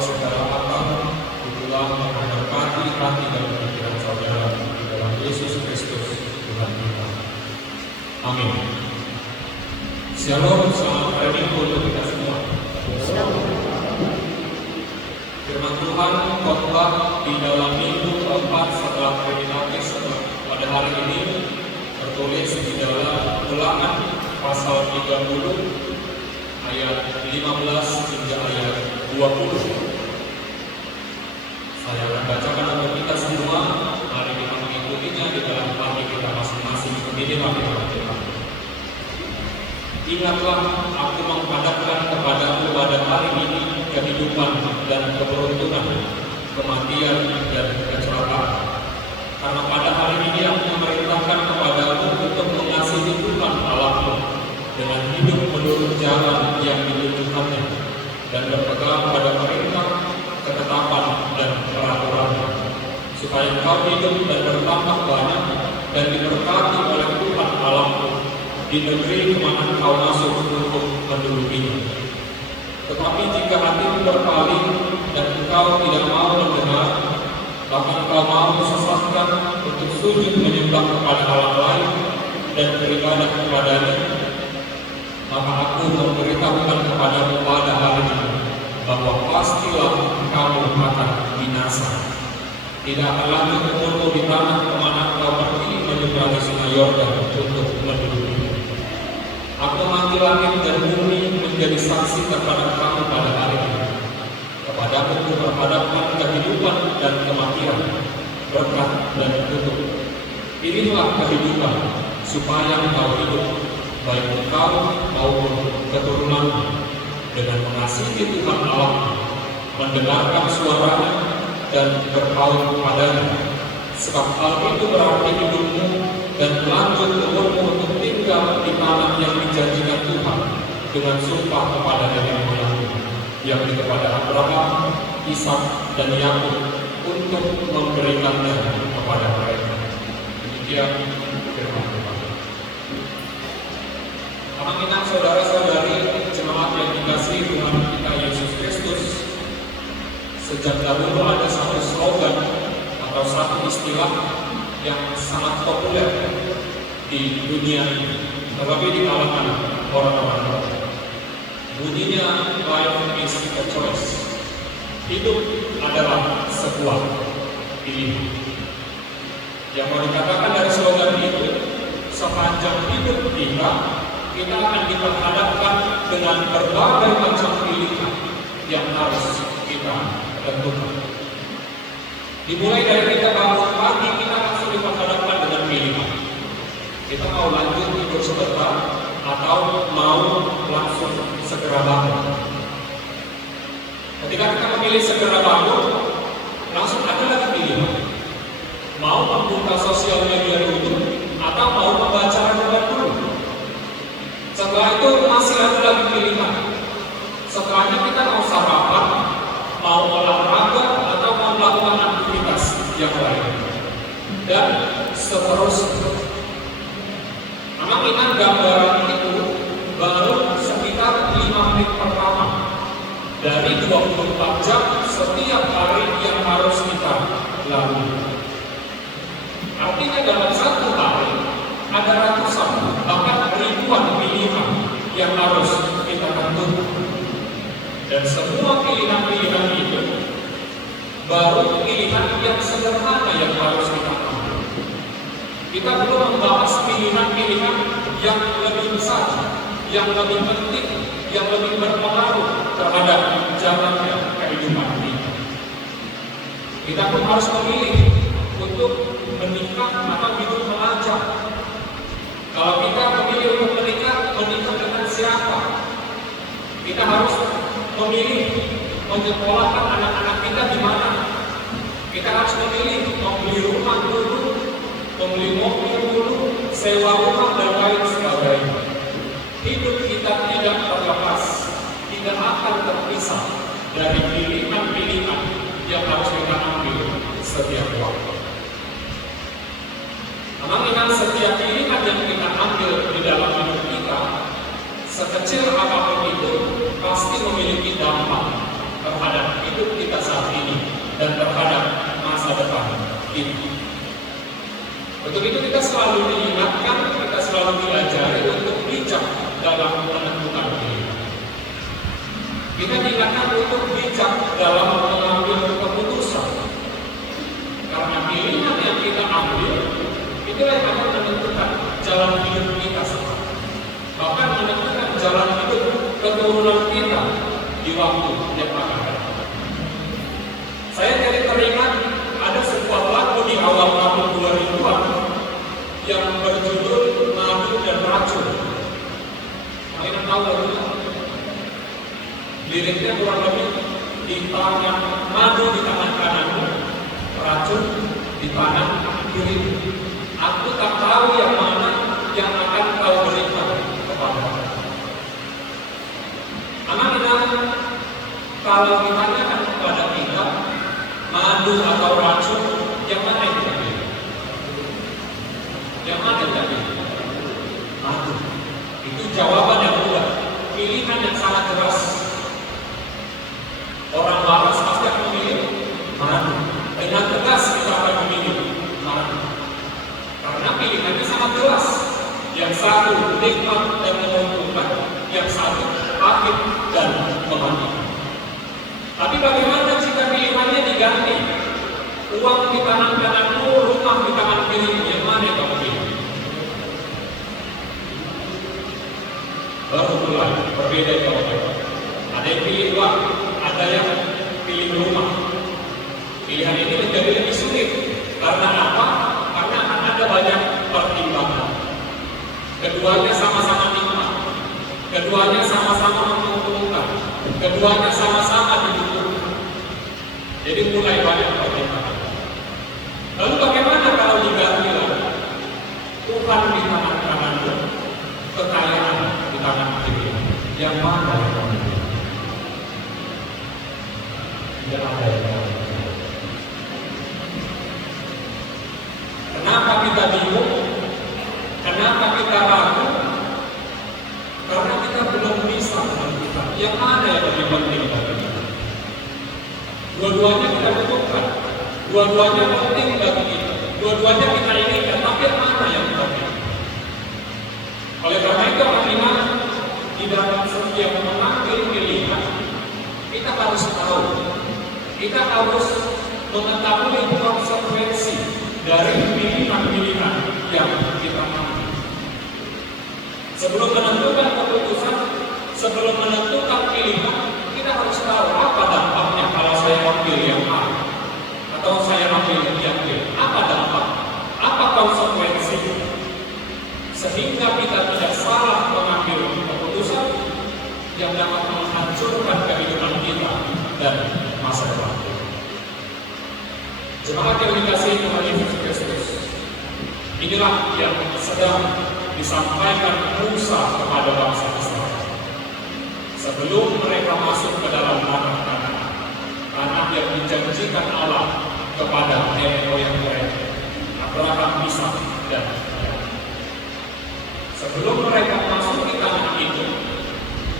segala akal, itulah yang memberkati hati dan pikiran saudara di dalam Yesus Kristus Tuhan kita. Amin. Shalom, selamat hari Minggu untuk kita semua. Firman Tuhan khotbah di dalam minggu keempat setelah Trinitatis pada hari ini tertulis di dalam Ulangan pasal 30 ayat 15 hingga ayat 20. Saya akan bacakan untuk kita semua. Mari kita mengikutinya di dalam hati kita masing-masing. Ini firman Tuhan. Ingatlah, aku menghadapkan kepadamu pada hari ini kehidupan dan keberuntungan, kematian dan kecelakaan. Karena pada hari ini aku memerintahkan kepadamu untuk mengasihi Tuhan Allahmu dengan hidup menurut jalan yang ditunjukkannya dan berpegang pada perintah, ketetapan dan peraturannya, supaya engkau hidup dan bertambah banyak dan diberkati oleh Tuhan Allahmu di negeri kemana engkau masuk untuk mendudukinya. Tetapi jika hatimu berpaling dan engkau tidak mau mendengar, bahkan engkau mau disesatkan untuk sujud menyembah kepada Allah lain dan beribadah kepadanya, maka aku memberitahukan kepadamu pada hari ini bahwa pastilah kamu akan binasa. Tidak akan lagi umurmu di tanah kemana engkau pergi menyeberangi sungai Yordan untuk mendudukinya. Aku memanggil langit dan bumi menjadi saksi terhadap kamu pada hari ini. Kepadamu aku berhadapkan kehidupan dan kematian, berkat dan kutuk. Inilah kehidupan, supaya engkau hidup, baik engkau maupun keturunanmu, dengan mengasihi Tuhan Allah, mendengarkan suaranya dan berpaut kepadanya. Sebab hal itu berarti hidupmu dan lanjut umurmu untuk tinggal di tanah yang dijanjikan Tuhan dengan sumpah kepada nenek moyangmu, yakni kepada Abraham, Ishak dan Yakub, untuk memberikannya kepada mereka. Demikian firman Tuhan. Anak-anak saudara-saudari jemaat yang dikasihi Tuhan kita Yesus Kristus, sejak dahulu ada satu slogan atau satu istilah yang sangat populer di dunia ini, terlebih di kalangan orang-orang. Bunyinya, life is a choice. Hidup adalah sebuah pilihan. Yang mau dikatakan dari slogan itu, sepanjang hidup kita akan diperhadapkan dengan berbagai macam pilihan yang harus kita tentukan. Dimulai dari kita bangun pagi, kita langsung diperhadapkan dengan pilihan. Kita mau lanjut tidur sebentar atau mau langsung segera bangun. Ketika kita memilih segera bangun, langsung ada lagi pilihan. Mau membuka sosial media dulu atau mau membaca renungan dulu. Setelah itu masih ada lagi pilihan. Setelahnya kita mau sarapan, mau olahraga atau mau melakukan aktivitas yang lain, dan seterusnya. Memang ingat gambaran itu baru sekitar 5 menit pertama dari 24 jam setiap hari yang harus kita lalui. Artinya dalam satu hari ada ratusan bahkan ribuan pilihan yang harus kita tentukan. Dan semua pilihan-pilihan itu baru pilihan yang sederhana yang harus kita ambil. Kita belum membahas pilihan-pilihan yang lebih besar, yang lebih penting, yang lebih berpengaruh terhadap jalannya kehidupan kita. Kita pun harus memilih untuk menikah atau hidup melajang. Kalau kita memilih untuk menikah dengan siapa? Kita harus memilih menyekolahkan anak-anak kita di mana. Kita harus memilih membeli rumah dulu, membeli mobil dulu, sewa rumah dan lain sebagainya. Hidup kita tidak terlepas, tidak akan terpisah dari pilihan-pilihan yang harus kita ambil setiap waktu. Memang dengan setiap pilihan yang kita ambil di dalam hidup kita, sekecil apapun itu, pasti memiliki dampak terhadap hidup Untuk itu kita selalu diingatkan, kita selalu diajari untuk bijak dalam menentukan pilihan. Kita diingatkan untuk bijak dalam mengambil keputusan. Karena pilihan yang kita ambil, itulah yang akan menentukan jalan hidup kita semua. Bahkan menentukan jalan hidup keturunan kita di waktu yang akan datang. Saya jadi teringat ada sebuah lagu di awal tahun 2000-an yang berjudul Madu dan Racun. Kalian tahu lagunya? Liriknya kurang lebih, di tangan madu di tangan kananmu, racun di tangan kirimu. Aku tak tahu yang mana yang akan kau berikan kepadaku. Anak-anak, kalau ditanyakan kepada kita, madu atau racun, yang mana yang kita pilih? Yang mana yang kita pilih? Madu. Itu jawaban yang mudah, pilihan yang sangat keras. Orang waras pasti akan memilih madu. Dengan tegas kita akan memilih madu. Karena pilihannya sangat jelas. Yang satu nikmat dan menguntungkan, yang satu pahit dan mematikan. Tapi bagaimana jika pilihannya diganti? Uang di tangan kananmu, rumah di tangan kirimu, yang mana yang kamu pilih? Baru mulai berbeda jawabannya. Ada yang pilih uang, ada yang pilih rumah. Pilihan ini menjadi lebih sulit. Karena apa? Karena akan ada banyak pertimbangan. Keduanya sama-sama nikmat, keduanya sama-sama menguntungkan, keduanya sama-sama dibutuhkan. Jadi mulai banyak pertimbangan. Lalu bagaimana kalau diganti lagi? Tuhan di tangan kananmu, kekayaan di tangan kiri. Yang mana yang kamu pilih? Tidak ada yang kamu pilih. Kenapa kita bingung? Kenapa kita ragu? Karena kita belum bisa menentukan yang mana yang lebih penting bagi kita. Dua-duanya kita butuhkan, dua-duanya penting bagi kita, dua-duanya kita inginkan, tapi yang mana yang kita pilih? Oleh karena itu, akhirnya di dalam setiap mengambil pilihan, kita harus tahu, kita harus mengetahui konsekuensi dari pilihan-pilihan yang kita ambil. Sebelum menentukan keputusan, sebelum menentukan pilihan, kita harus tahu apa dampaknya kalau saya ambil yang A atau saya ambil yang B. Apa dampak? Apa konsekuensi? Sehingga kita tidak salah mengambil keputusan yang dapat menghancurkan kehidupan kita dan masa depan. Jemaat yang dikasihi Tuhan Yesus Kristus, inilah yang sedang disampaikan Musa kepada bangsa Israel sebelum mereka masuk ke dalam tanah yang dijanjikan Allah kepada nenek moyang mereka, Abraham, Ishak, dan Yakub. Sebelum mereka masuk di tanah itu,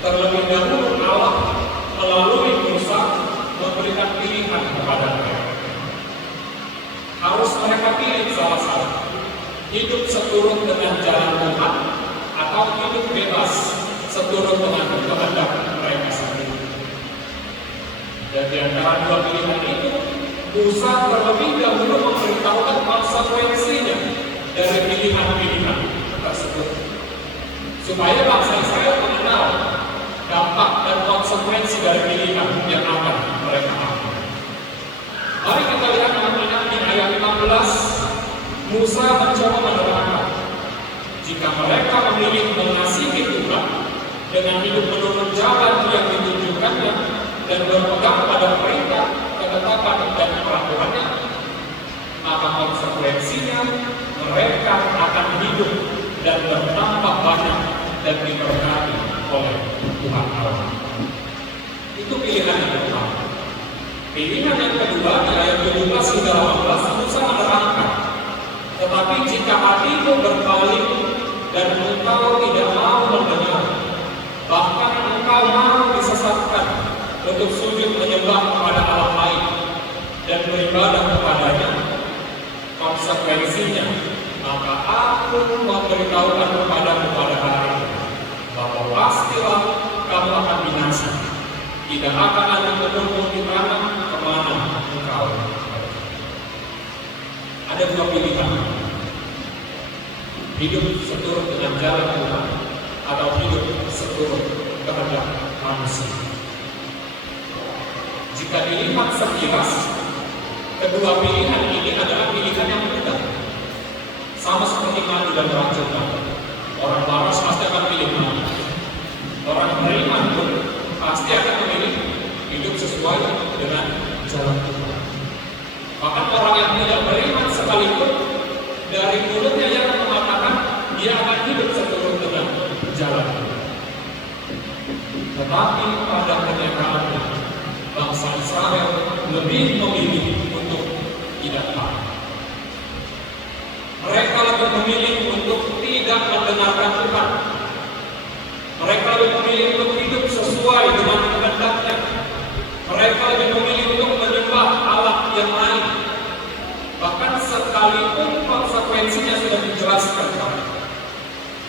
terlebih dahulu Allah melalui Musa memberikan pilihan kepada mereka. Harus mereka pilih salah satu. Hidup seturut dengan jalan Tuhan atau hidup bebas seturut dengan kehendak mereka sendiri. Dan di antara dua pilihan itu, Musa terlebih dahulu memberitahukan konsekuensinya dari pilihan-pilihan tersebut, supaya bangsa Israel mengenal dampak dan konsekuensi dari pilihan yang akan mereka ambil. Mari kita lihat teman-teman di ayat 15. Musa mencoba menerangkan, jika mereka memilih mengasihi Tuhan dengan hidup menurut jalan yang ditunjukkannya dan berpegang pada perintah, ketetapan dan peraturannya, maka konsekuensinya mereka akan hidup dan bertambah banyak dan diberkati oleh Tuhan Allah. Itu pilihan yang pertama. Pilihan yang kedua di ayat 17 hingga 18, Musa menerangkan, tetapi jika hatimu berpaling dan engkau tidak mau mendengar, bahkan engkau mau disesatkan untuk sujud menyembah kepada Allah lain dan beribadah kepadanya, konsekuensinya maka tidak akan ada menunggu di tanah kemana engkau. Ada dua pilihan, hidup seturut dengan jalan Tuhan atau hidup seturut kehendak manusia. Jika dilihat sekilas, kedua pilihan ini adalah pilihan yang mudah, sama seperti madu dan racun. Orang waras pasti akan pilih madu. Orang beriman pun pasti akan memilih hidup sesuai dengan jalan Tuhan. Bahkan orang yang tidak beriman sekalipun, dari mulutnya yang mengatakan dia akan hidup seturut dengan jalan Tuhan. Tetapi pada kenyataannya, bangsa Israel lebih memilih untuk tidak taat. Mereka lebih memilih untuk tidak mendengarkan Tuhan. Mereka lebih memilih untuk hidup sesuai dengan kehendaknya. Mereka lebih memilih untuk menyembah Allah yang lain. Bahkan sekalipun konsekuensinya sudah dijelaskan,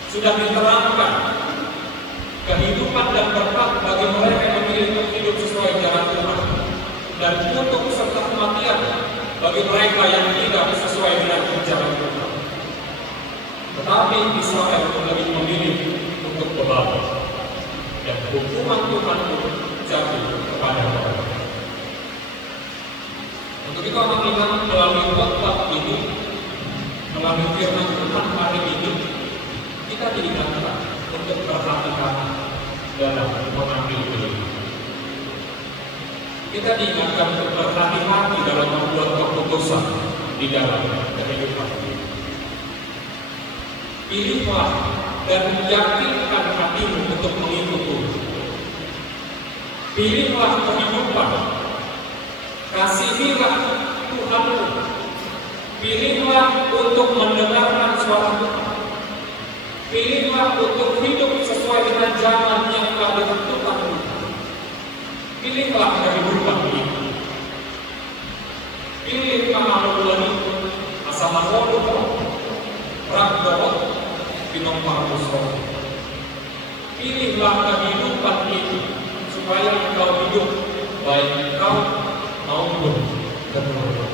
sudah diterangkan, kehidupan dan berkat bagi mereka yang memilih untuk hidup sesuai jalan Tuhan, dan untuk serta kematian bagi mereka yang tidak sesuai dengan jalan Tuhan. Tetapi Israel lebih memilih untuk berlalu, dan hukuman Tuhan pun jatuh kepada mereka. Untuk itu anak kita melalui khotbah ini, melalui firman Tuhan hari ini, kita diingatkan untuk berhati-hati dalam mengambil pilihan. Kita diingatkan untuk berhati-hati dalam membuat keputusan di dalam kehidupan ini. Pilihlah dan yakinkan hatimu untuk mengikut Tuhan. Pilihlah kehidupan, kasihilah Tuhanmu. Pilihlah untuk mendengarkan suara Tuhan. Pilihlah untuk hidup sesuai dengan jalan yang telah ditentukan Tuhan. Pilihlah kehidupan ini. Pilihlah Anugerah asama roh, Rakdoh, Pinompangusro. Pilihlah kehidupan ini supaya engkau hidup baik engkau maupun keluarga.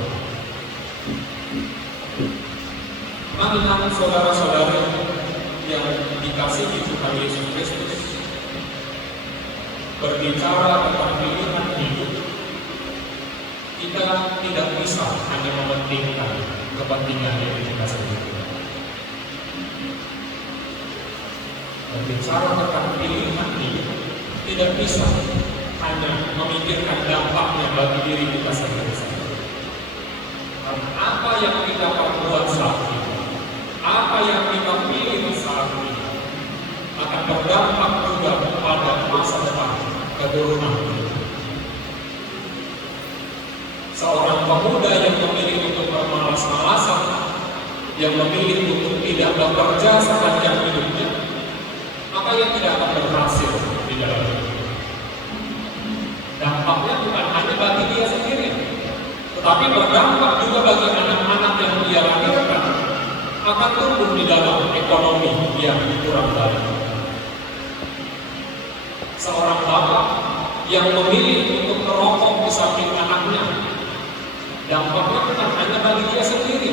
Mengingat saudara-saudara yang dikasihi Tuhan Yesus Kristus, berbicara tentang pilihan hidup, kita tidak bisa hanya mementingkan kepentingan diri kita sendiri. Berbicara tentang pilihan hidup, tidak bisa hanya memikirkan dampaknya bagi diri kita sendiri. Karena apa yang kita perbuat saat ini, apa yang kita pilih saat ini, akan berdampak juga pada masa depan keturunan kita. Seorang pemuda yang memilih untuk bermalas-malasan, yang memilih untuk tidak bekerja sepanjang hidupnya, maka ia tidak akan berhasil di dalam hidup. Dampaknya bukan hanya bagi dia sendiri, tetapi berdampak juga bagi anak-anak yang dia lahirkan, akan tumbuh di dalam ekonomi yang kurang baik. Seorang bapak yang memilih untuk merokok di samping anaknya, dampaknya bukan hanya bagi dia sendiri,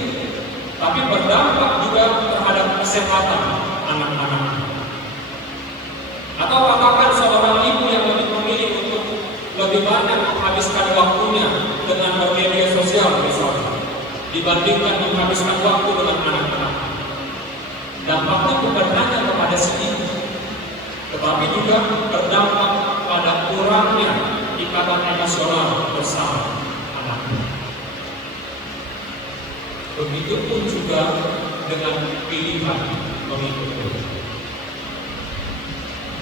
tapi berdampak juga terhadap kesehatan anak-anak. Atau katakan seorang ibu yang memilih untuk lebih banyak menghabiskan waktunya dengan bermedia sosial misalnya, dibandingkan menghabiskan waktu dengan anak-anak. Dampaknya bukan hanya kepada si ibu, tetapi juga berdampak pada kurangnya ikatan emosional bersama anaknya. Begitupun juga dengan pilihan mengikut Tuhan.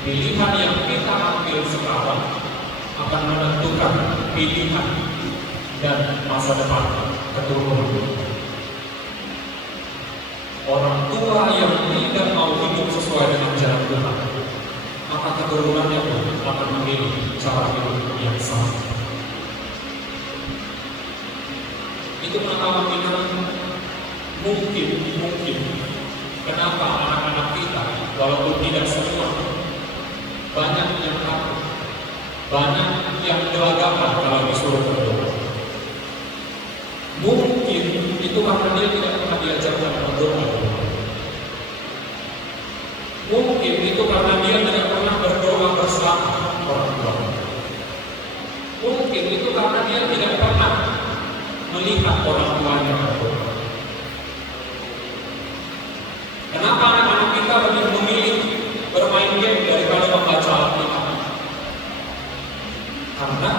Pilihan yang kita ambil sekarang akan menentukan pilihan dan masa depan keturunan. Orang tua yang tidak mau hidup sesuai dengan jalan Tuhan, maka keturunannya pun akan memilih cara hidup yang sama. Itu mengapa kita mungkin kenapa anak-anak kita, walaupun tidak semua, banyak yang takut, banyak yang gelagapan kalau disuruh berdoa. Mungkin itu karena dia tidak pernah diajarkan berdoa. Mungkin itu karena dia tidak pernah berdoa bersama orang tua. Mungkin itu karena dia tidak pernah melihat orang tuanya berdoa. Kenapa anak-anak kita lebih memilih bermain game daripada membaca Alkitab? Karena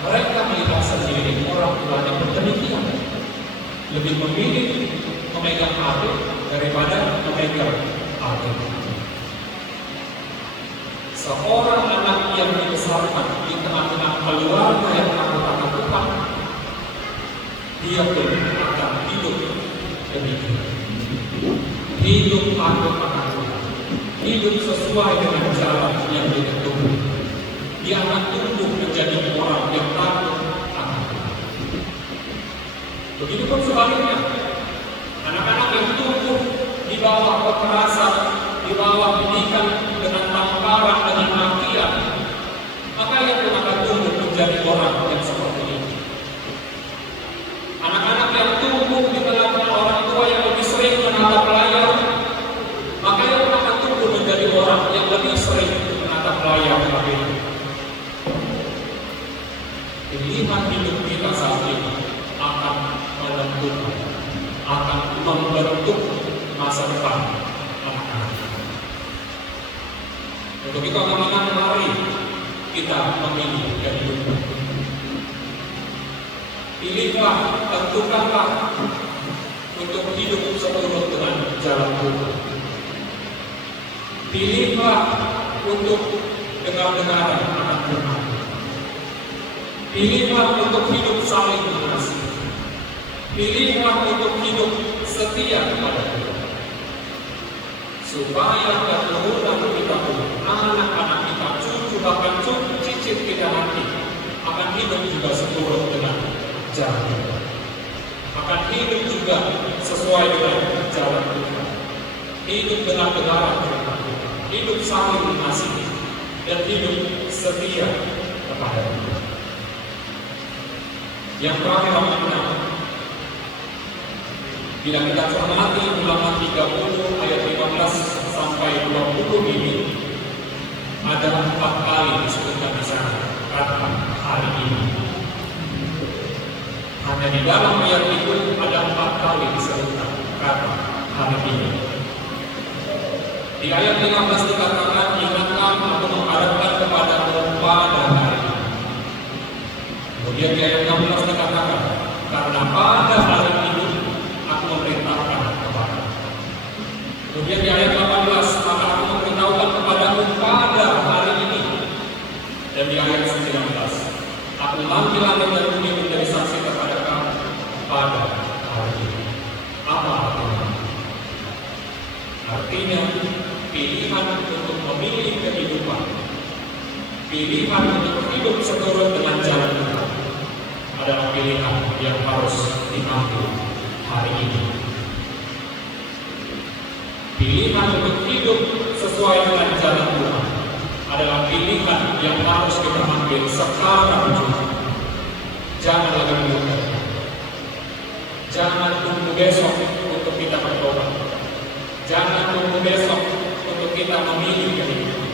mereka melihat sendiri orang tuanya berdemikian, lebih memilih memegang HP daripada memegang Alkitab. Seorang anak yang dibesarkan di tengah-tengah keluarga yang takut akan Tuhan, dia pun akan hidup demikian. Hidup takut akan Tuhan, hidup sesuai dengan jalan yang ditentukan. Dia akan tumbuh menjadi orang yang takut akan Tuhan. Begitupun sebaliknya, anak-anak yang tumbuh di bawah kekerasan, di bawah pendidikan dengan tamparan, dengan makian, maka ia pun akan tumbuh menjadi orang yang seperti ini. Anak-anak yang tumbuh di tengah-tengah orang tua yang lebih sering menatap layar, maka ia pun akan tumbuh menjadi orang yang lebih sering menatap layar HP. Pilihan hidup kita saat ini akan menentukan, akan membentuk masa depan anak-anak. Untuk itu teman-teman, mari kita memilih kehidupan. Pilihlah, tentukanlah untuk hidup seturut dengan jalan Tuhan. Pilihlah untuk dengar-dengaran akan Tuhan. Pilihlah untuk hidup saling mengasihi. Pilihlah untuk hidup setia kepada Tuhan. Supaya keturunan kita pun, anak-anak kita, cucu bahkan cucu cicit kita nanti akan hidup juga seturut dengan jalan Tuhan. Akan hidup juga sesuai dengan jalan Tuhan. Hidup dengan kebenaran Tuhan. Hidup saling mengasihi dan hidup setia kepada Tuhan. Yang terakhir teman-teman, bila kita cermati Ulangan 30 ayat 15 sampai 20 ini, ada 4 kali disebutkan di sana kata hari ini. Hanya di dalam ayat itu ada 4 kali disebutkan kata hari ini. Di ayat 15 dikatakan, ingatkan aku menghadapkan kepadamu pada hari ini. Kemudian di ayat 16 dikatakan, karena pada hari ini aku memerintahkan kepadamu. Kemudian di ayat 18, maka aku memberitahukan kepadamu pada hari ini. Dan di ayat 19, aku memanggil langit dan bumi menjadi saksi kepada kamu pada hari ini. Apa artinya? Artinya pilihan untuk memilih kehidupan, pilihan untuk hidup seturut dengan jalan Tuhan adalah pilihan yang harus diambil hari ini. Pilihan untuk hidup sesuai dengan jalan Tuhan adalah pilihan yang harus kita ambil sekarang juga. Jangan lagi menunggu. Jangan tunggu besok untuk kita bertobat. Jangan tunggu besok untuk kita memilih kehidupan.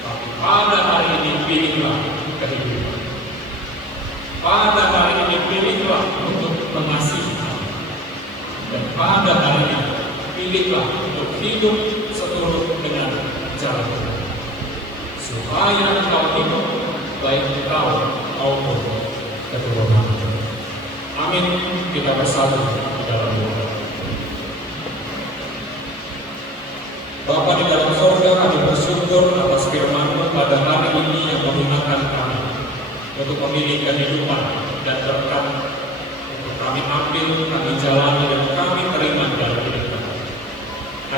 Tapi pada hari ini pilihlah kehidupan. Pada hari ini pilihlah untuk mengasihi. Dan pada hari ini pilihlah untuk hidup seturut dengan jalan Tuhan. Supaya engkau hidup baik engkau maupun keturunan. Amin. Kita bersatu di dalam doa. Bapa di dalam surga, kami bersyukur atas firman-Mu pada hari ini yang mengingatkan kami untuk memilih kehidupan dan berkat untuk kami ambil, kami jalani dan kami terima dalam hidup kami.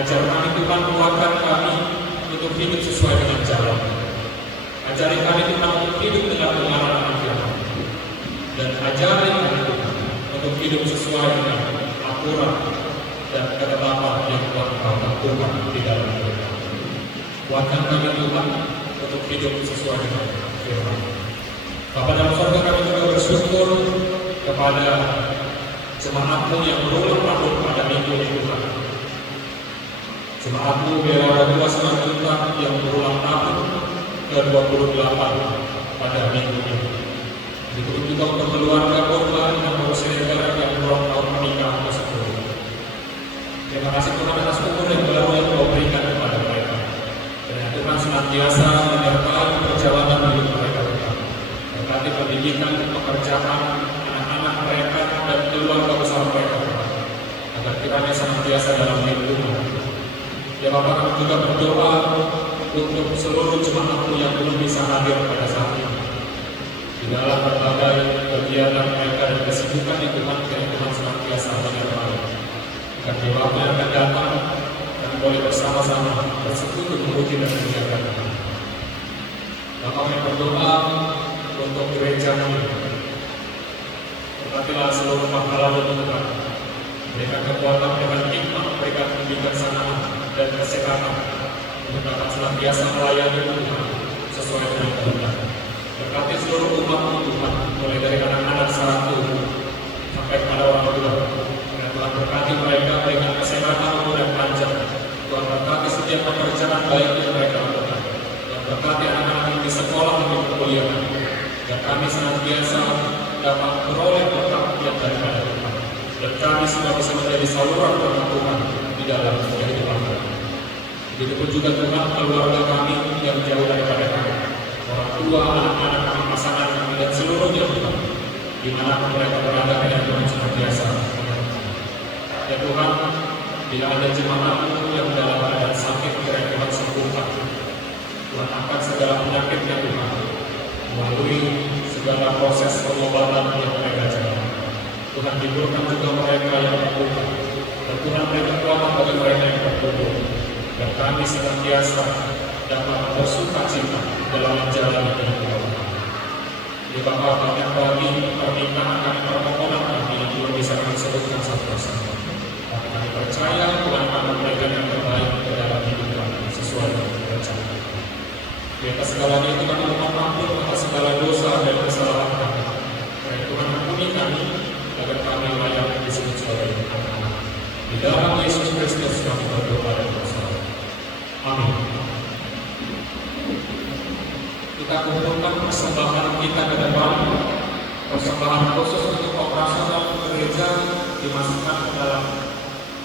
Ajar kami Tuhan, kuatkan kami untuk hidup sesuai dengan jalan. Ajari kami Tuhan untuk hidup dengan kebenaran firman. Dan ajari kami Tuhan untuk hidup sesuai dengan aturan dan ketetapan yang telah Engkau tentukan di dalam hidup kami. Kuatkan kami Tuhan untuk hidup sesuai dengan firman. Bapa dalam surga, kami juga bersyukur kepada jemaat-Mu yang berulang tahun pada minggu ini Tuhan. Jemaat-Mu Bela Dua Selanjutnya yang berulang tahun ke-28 pada minggu ini. Begitu juga untuk keluarga korban yang berusia negara yang berulang tahun pernikahan tersebut. Terima kasih Tuhan atas umur yang baru yang Kau berikan kepada mereka. Dan Tuhan senantiasa menyertai perjalanan hidup mereka Tuhan. Berkati pendidikan, pekerjaan anak-anak mereka dan keluarga besar mereka Tuhan. Agar kiranya senantiasa dalam lindungan. Ya Bapak, kami juga berdoa untuk seluruh jemaat-Mu yang belum bisa hadir pada saat ini. Di dalam berbagai kegiatan mereka dan kesibukan di Tuhan, kiranya Tuhan senantiasa menyertai. Dan di waktu yang akan datang, kami boleh bersama-sama bersekutu memuji dan menjaga Tuhan. Bapak, kami berdoa untuk gereja ini. Berkatilah seluruh pahlawan Tuhan. Berikan kekuatan dengan hikmat, berikan kebijaksanaan dan kesehatan untuk dapat senantiasa melayani Tuhan sesuai dengan kehendak. Berkati seluruh umat Tuhan, mulai dari anak-anak satu sampai kepada orang tua. Dan Tuhan berkati mereka dengan kesehatan umur yang panjang. Tuhan berkati setiap pekerjaan baik yang mereka lakukan. Tuhan berkati anak-anak yang di sekolah dan di perkuliahan. Dan kami senantiasa dapat beroleh berkat yang daripada Tuhan. Dan kami semua bisa menjadi saluran berkat Tuhan di dalam kehidupan kami. Begitupun juga Tuhan keluarga kami yang jauh daripada kami. Orang tua, anak-anak kami, pasangan kami, dan seluruhnya Tuhan. Dimanapun mereka berada, dan Tuhan senantiasa. Ya Tuhan, bila ada jemaat-Mu yang dalam keadaan sakit, kiranya Tuhan sembuhkan. Tuhan angkat segala penyakitnya Tuhan, melalui segala proses pengobatan yang mereka jalani. Tuhan hiburkan juga mereka yang terluka, dan Tuhan berikan kekuatan bagi mereka yang terpuruk. Dan kami senantiasa dapat bersuka cita dalam menjalani kehidupan. Ya Bapa, banyak lagi permintaan dan permohonan kami yang belum bisa kami sebutkan satu persatu. Tapi kami percaya Tuhan akan memberikan yang terbaik ke dalam hidup kami sesuai dengan rencana. Di atas segalanya itu kami mohon ampun atas segala dosa dan kesalahan kami. Dan Tuhan ampuni kami agar kami layak disebut sebagai anak-anak. Di dalam Yesus Kristus kami berdoa dan berserah. Amin. Kita kumpulkan persembahan kita ke depan. Persembahan khusus untuk operasional gereja dimasukkan ke dalam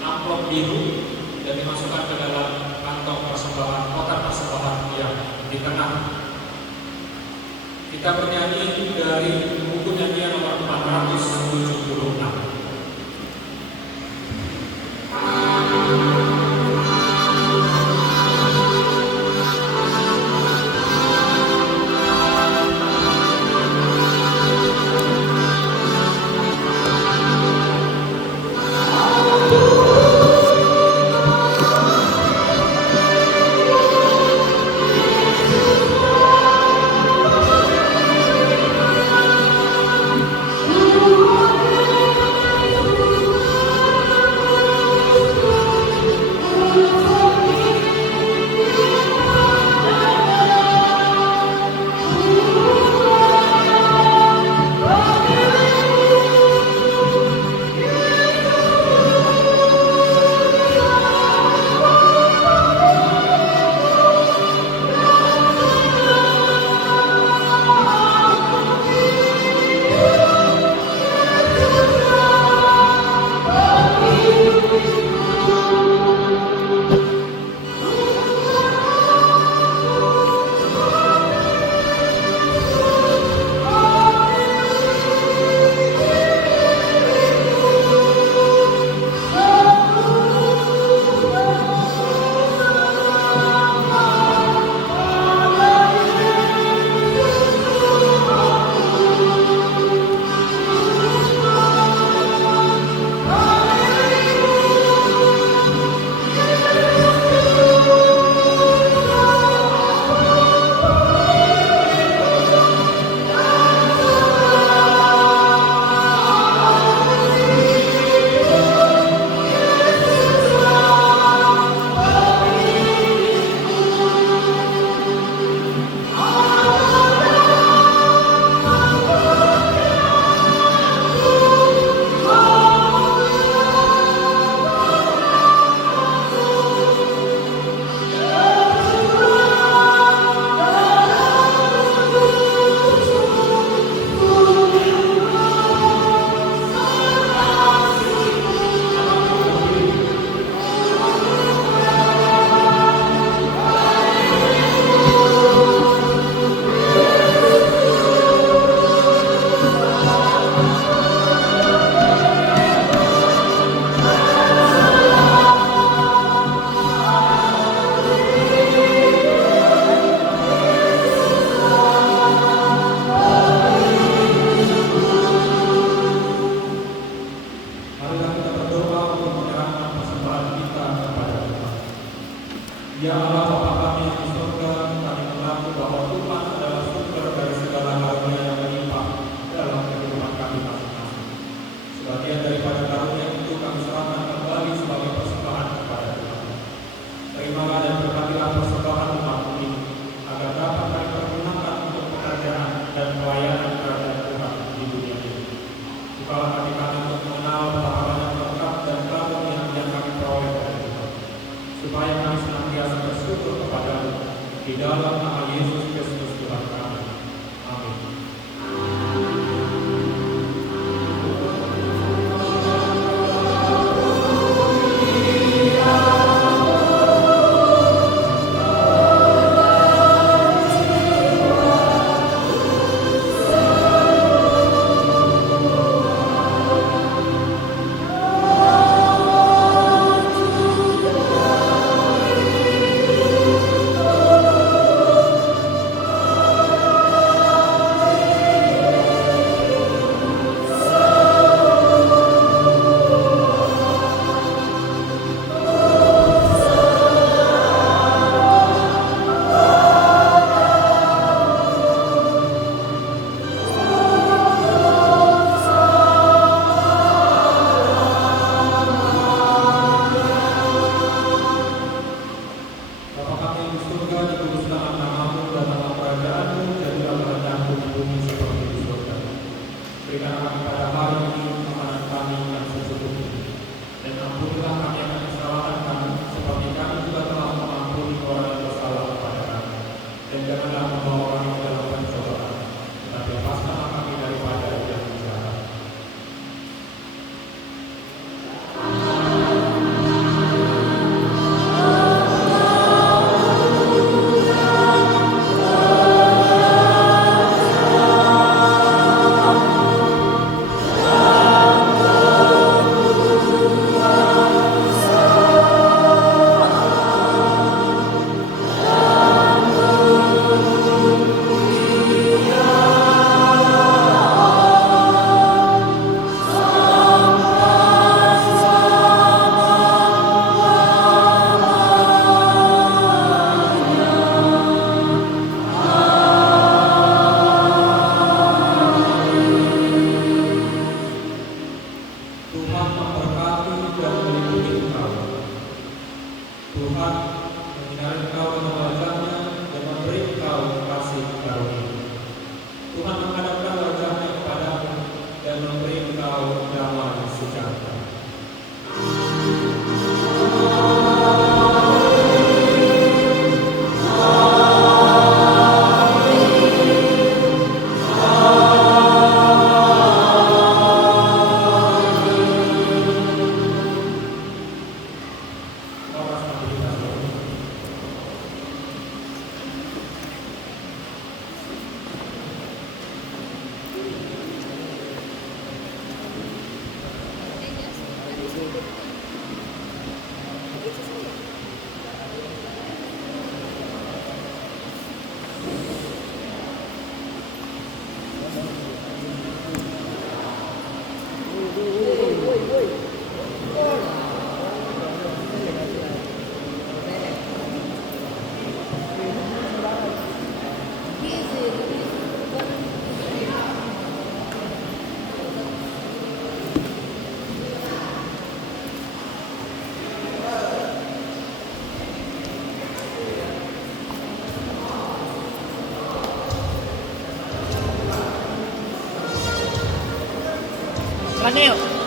amplop biru dan dimasukkan ke dalam kantong persembahan, kotak persembahan yang di tengah. Kita bernyanyi dari buku nyanyian nomor 476. Ooh. Bapak kami untuk mengenal pengalaman yang lengkap dan baru yang kami peroleh dari Tuhan, supaya kami senantiasa bersyukur kepada-Mu di dalam nama Yesus Kristus Tuhan kami. Amin. Berikan kami pada hari ini makanan kami yang secukupnya, dan ampunilah kami akan kesalahan kami, seperti kami juga telah mengampuni orang yang bersalah kepada kami. Dan janganlah membawa kami ke dalam pencobaan, tetapi lepaskanlah kami daripada yang jahat. Tuhan memberkati dan melindungi engkau. Tuhan menyinari engkau dengan wajah-Nya dan memberi engkau kasih karunia. Tuhan menghadapkan wajah-Nya kepadamu dan memberi engkau damai sejahtera. Makan yuk.